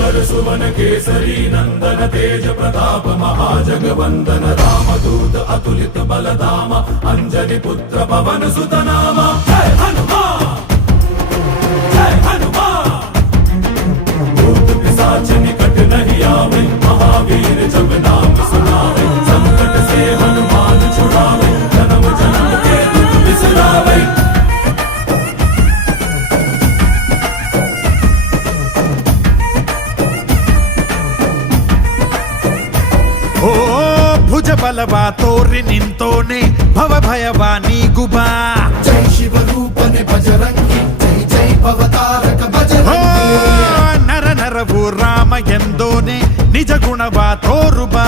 भास्कर सुवन केसरी नंदन तेज प्रताप महाजगवंदन रामदूत अतुलित बलधाम अंजनी पुत्र पवन सुत नाम जय हनुमान जय हनुमान। भूत पिशाच निकट नहीं आवे महावीर जब नाम सुनावे संकट से हनुमान छुड़ावे जन्म जन्म के दुख बिसरावे। ಓ ಭುಜ ಬಲವ ತೋರಿ ನಿಂತೋನೆ ಭವ ಭಯವ ನೀಗುಬಾ जय शिव रूपने बजरंगी जय जय भवतारक बजरंगी। ನರ ನರವು ರಾಮ ಎಂದೋನೆ ನಿಜ ಗುಣವ ತೋರುಬಾ